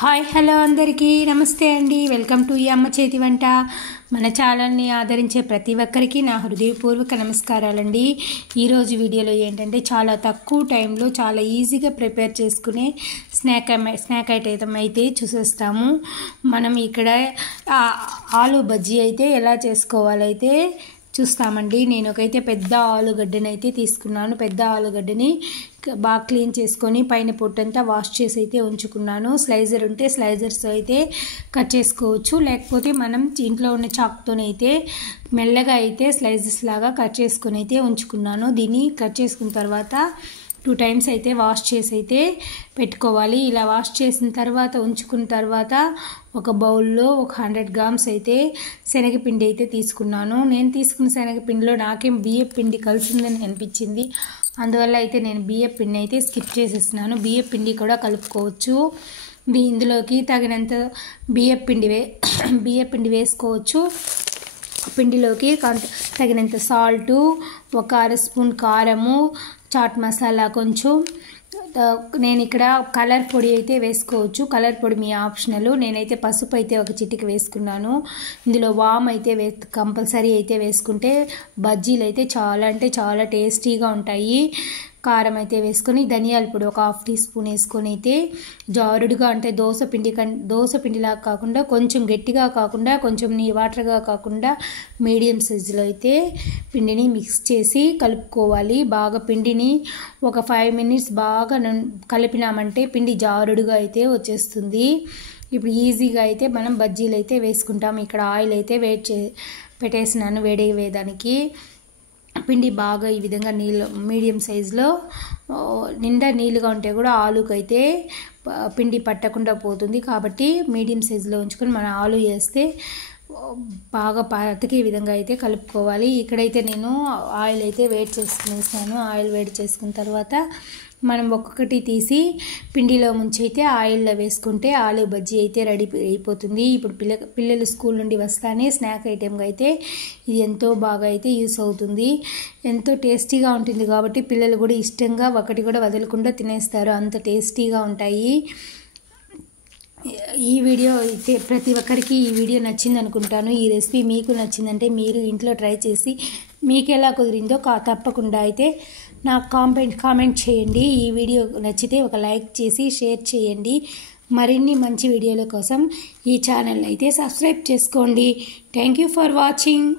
Hi hello అందరికీ నమస్తే అండి. వెల్కమ్ టు ఈ అమ్మ చేతి వంట. మన ఛానల్ని ఆదరించే ప్రతి ఒక్కరికి నా హృదయపూర్వక నమస్కారాలండి. ఈరోజు వీడియోలో ఏంటంటే చాలా తక్కువ టైంలో చాలా ఈజీగా ప్రిపేర్ చేసుకునే స్నాక్ ఐటమ్ అయితే చూసేస్తాము. మనం ఇక్కడ ఆలు బజ్జీ అయితే ఎలా చేసుకోవాలైతే చూస్తామండి. నేను ఒకైతే పెద్ద ఆలుగడ్డని అయితే తీసుకున్నాను. పెద్ద ఆలుగడ్డని బాగా క్లీన్ చేసుకొని పైన పొట్టంతా వాష్ చేసి అయితే ఉంచుకున్నాను. స్లైజర్ ఉంటే స్లైజర్స్ అయితే కట్ చేసుకోవచ్చు, లేకపోతే మనం ఇంట్లో ఉన్న చాక్తోనైతే మెల్లగా అయితే స్లైజెస్ లాగా కట్ చేసుకొని అయితే ఉంచుకున్నాను. దీన్ని కట్ చేసుకున్న తర్వాత 2 times అయితే వాష్ చేసి అయితే పెట్టుకోవాలి. ఇలా వాష్ చేసిన తర్వాత ఉంచుకున్న తర్వాత ఒక బౌల్లో ఒక 100 grams అయితే శనగపిండి అయితే తీసుకున్నాను. నేను తీసుకున్న శనగపిండిలో నాకేం బియ్యం పిండి కలిసిందని అనిపించింది. అందువల్ల అయితే నేను బియ్యం పిండి అయితే స్కిప్ చేసేస్తున్నాను. బియ్యం పిండి కూడా కలుపుకోవచ్చు. ఇందులోకి తగినంత బియ్యం పిండి వేసుకోవచ్చు. పిండిలోకి తగినంత సాల్టు, ఒక 1/2 స్పూన్ కారము, చాట్ మసాలా కొంచెం. నేను ఇక్కడ కలర్ పొడి అయితే వేసుకోవచ్చు. కలర్ పొడి మీ ఆప్షనల్. నేనైతే పసుపు అయితే ఒక చిటికి వేసుకున్నాను. ఇందులో వామ్ అయితే కంపల్సరీ అయితే వేసుకుంటే బజ్జీలు అయితే చాలా అంటే చాలా టేస్టీగా ఉంటాయి. కారం అయితే వేసుకొని ధనియాల పొడి ఒక 1/2 టీ స్పూన్ వేసుకొని అయితే జారుడుగా అంటే దోశ పిండిలాగా కాకుండా కొంచెం గట్టిగా కాకుండా కొంచెం వాటర్గా కాకుండా మీడియం సైజులో అయితే పిండిని మిక్స్ చేసి కలుపుకోవాలి. బాగా పిండిని ఒక 5 minutes బాగా కలిపినామంటే పిండి జారుడుగా అయితే వచ్చేస్తుంది. ఇప్పుడు ఈజీగా అయితే మనం బజ్జీలు అయితే వేసుకుంటాం. ఇక్కడ ఆయిల్ అయితే పెట్టేసినాను వేడి వేయడానికి. పిండి బాగా ఈ విధంగా మీడియం సైజులో నిండా నీళ్ళుగా ఉంటే కూడా ఆలుకు అయితే పిండి పట్టకుండా పోతుంది. కాబట్టి మీడియం సైజులో ఉంచుకొని మన ఆలు వేస్తే బాగా పాతకి విధంగా అయితే కలుపుకోవాలి. ఇక్కడైతే నేను ఆయిల్ అయితే వేసాను. ఆయిల్ వేడి చేసుకున్న తర్వాత మనం ఒక్కొక్కటి తీసి పిండిలో ముంచి అయితే ఆయిల్లో వేసుకుంటే ఆలు బజ్జీ అయితే రెడీ అయిపోతుంది. ఇప్పుడు పిల్లలు స్కూల్ నుండి వస్తానే స్నాక్ ఐటెంగా అయితే ఇది ఎంతో బాగా అయితే యూస్ అవుతుంది. ఎంతో టేస్టీగా ఉంటుంది కాబట్టి పిల్లలు కూడా ఇష్టంగా ఒకటి కూడా వదలకుండా తినేస్తారు. అంత టేస్టీగా ఉంటాయి. ఈ వీడియో అయితే ప్రతి ఒక్కరికి ఈ వీడియో నచ్చింది అనుకుంటాను. ఈ రెసిపీ మీకు నచ్చిందంటే మీరు ఇంట్లో ట్రై చేసి మీకు ఎలా కుదిరిందో తప్పకుండా అయితే నాకు కామెంట్ చేయండి. ఈ వీడియో నచ్చితే ఒక లైక్ చేసి షేర్ చేయండి. మరిన్ని మంచి వీడియోల కోసం ఈ ఛానల్ అయితే సబ్స్క్రైబ్ చేసుకోండి. Thank you for watching.